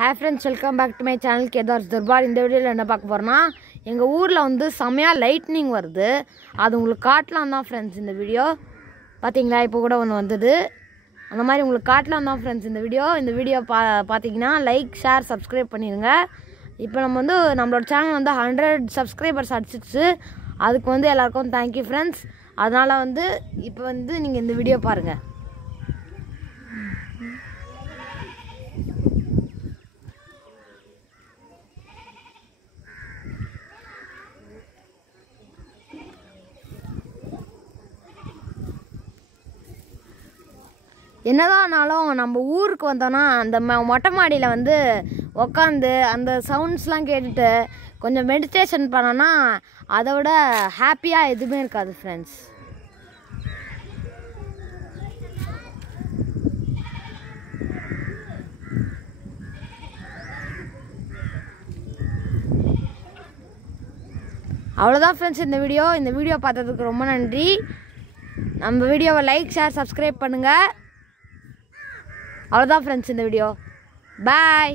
Hi friends, welcome back to my channel Kedar's Darbar. இந்த வீடியோல என்ன பார்க்க போறோம்னா எங்க ஊர்ல வந்து செமையா லைட்னிங் வருது. அது உங்களுக்கு காட்டலாம் தான் फ्रेंड्स இந்த வீடியோ. பாத்தீங்களா இப்போ கூட ஒன்னு வந்தது. அந்த மாதிரி உங்களுக்கு காட்டலாம் தான் फ्रेंड्स இந்த வீடியோ பாத்தீங்கன்னா லைக், ஷேர், சப்ஸ்கிரைப் பண்ணிருங்க. இப்போ நம்ம வந்து நம்மளோட சேனல் வந்து 100 சப்ஸ்கிரைபர்ஸ் அடிச்சிடுச்சு. அதுக்கு வந்து எல்லாருக்கும் thank you friends. அதனால வந்து இப்போ வந்து நீங்க இந்த வீடியோ பாருங்க. என்னதானாலும் நம்ம ஊருக்கு வந்தோம்னா அந்த மொட்டை மாடியில் வந்து உக்காந்து அந்த சவுண்ட்ஸ்லாம் கேட்டுட்டு கொஞ்சம் மெடிடேஷன் பண்ணோன்னா அதை விட ஹாப்பியாக எதுவுமே இருக்காது ஃப்ரெண்ட்ஸ். அவ்வளோதான் ஃப்ரெண்ட்ஸ் இந்த வீடியோ பார்த்ததுக்கு ரொம்ப நன்றி. நம்ம வீடியோவை லைக், ஷேர், சப்ஸ்கிரைப் பண்ணுங்கள். அவ்வளோதான் ஃப்ரெண்ட்ஸ் இந்த வீடியோ. பாய்.